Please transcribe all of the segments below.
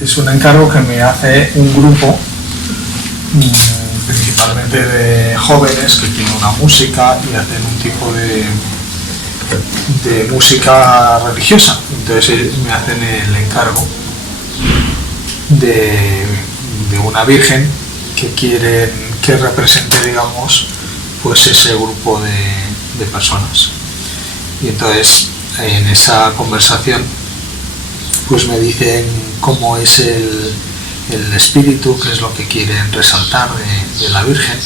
es un encargo que me hace un grupo, principalmente de jóvenes que tienen una música y hacen un tipo de música religiosa. Entonces me hacen el encargo de una virgen que quieren que represente, digamos, pues ese grupo de personas. Y entonces en esa conversación pues me dicen cómo es el espíritu, qué es lo que quieren resaltar de la Virgen,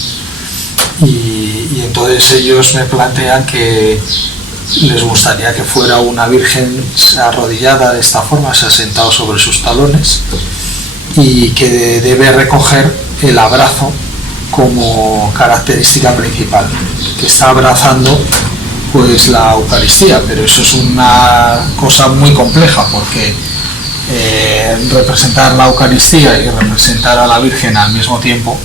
y entonces ellos me plantean que les gustaría que fuera una virgen arrodillada de esta forma, se ha sentado sobre sus talones, y que debe recoger el abrazo como característica principal, que está abrazando pues la Eucaristía, pero eso es una cosa muy compleja porque representar la Eucaristía y representar a la Virgen al mismo tiempo,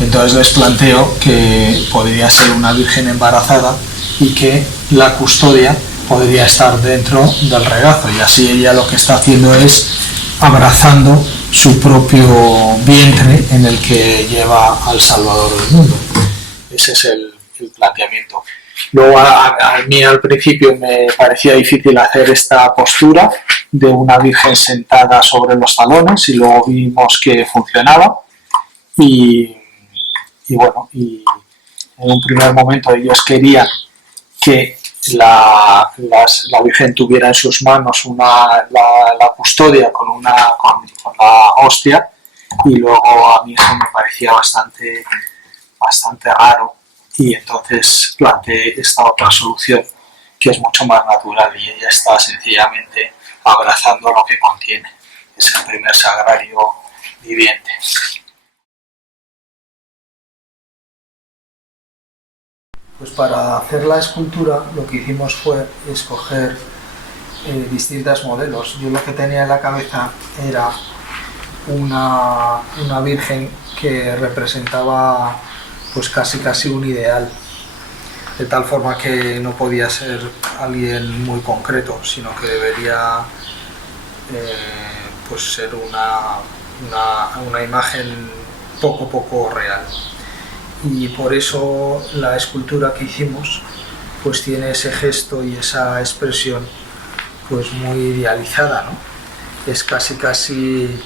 entonces les planteo que podría ser una Virgen embarazada y que la custodia podría estar dentro del regazo, y así ella lo que está haciendo es abrazando su propio vientre en el que lleva al Salvador del mundo. Ese es el planteamiento. Luego a mí al principio me parecía difícil hacer esta postura de una virgen sentada sobre los talones, y luego vimos que funcionaba, y bueno, y en un primer momento ellos querían que la Virgen tuviera en sus manos la custodia con la hostia, y luego a mí eso me parecía bastante raro, y entonces planteé esta otra solución que es mucho más natural, y ella está sencillamente abrazando lo que contiene, es el primer sagrario viviente. Pues para hacer la escultura lo que hicimos fue escoger distintos modelos. Yo lo que tenía en la cabeza era una virgen que representaba pues casi un ideal, de tal forma que no podía ser alguien muy concreto, sino que debería pues ser una imagen poco real. Y por eso la escultura que hicimos pues tiene ese gesto y esa expresión pues muy idealizada, ¿no? Es casi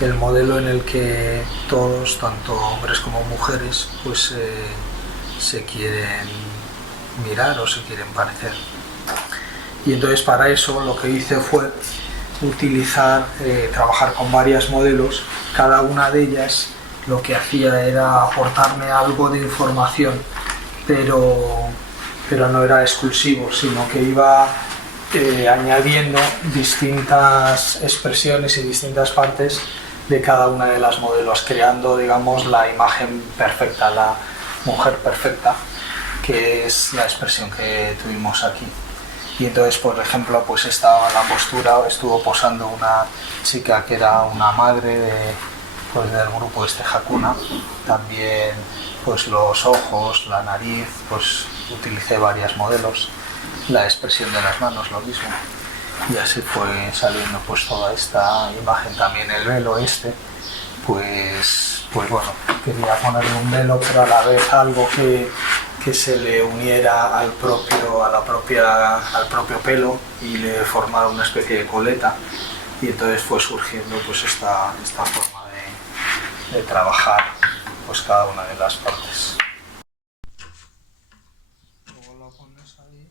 el modelo en el que todos, tanto hombres como mujeres, pues se quieren mirar o se quieren parecer. Y entonces para eso lo que hice fue trabajar con varias modelos. Cada una de ellas lo que hacía era aportarme algo de información, pero no era exclusivo, sino que iba añadiendo distintas expresiones y distintas partes de cada una de las modelos, creando, digamos, la imagen perfecta, la mujer perfecta, que es la expresión que tuvimos aquí. Y entonces, por ejemplo, pues estaba la postura, estuvo posando una chica que era una madre del grupo Hakuna. También pues los ojos, la nariz, pues utilicé varios modelos, la expresión de las manos lo mismo, y así fue saliendo pues toda esta imagen. También el velo pues bueno, quería ponerle un velo, pero a la vez algo que se le uniera al propio pelo y le formara una especie de coleta, y entonces fue surgiendo pues esta forma de trabajar pues cada una de las partes. Luego lo pones ahí.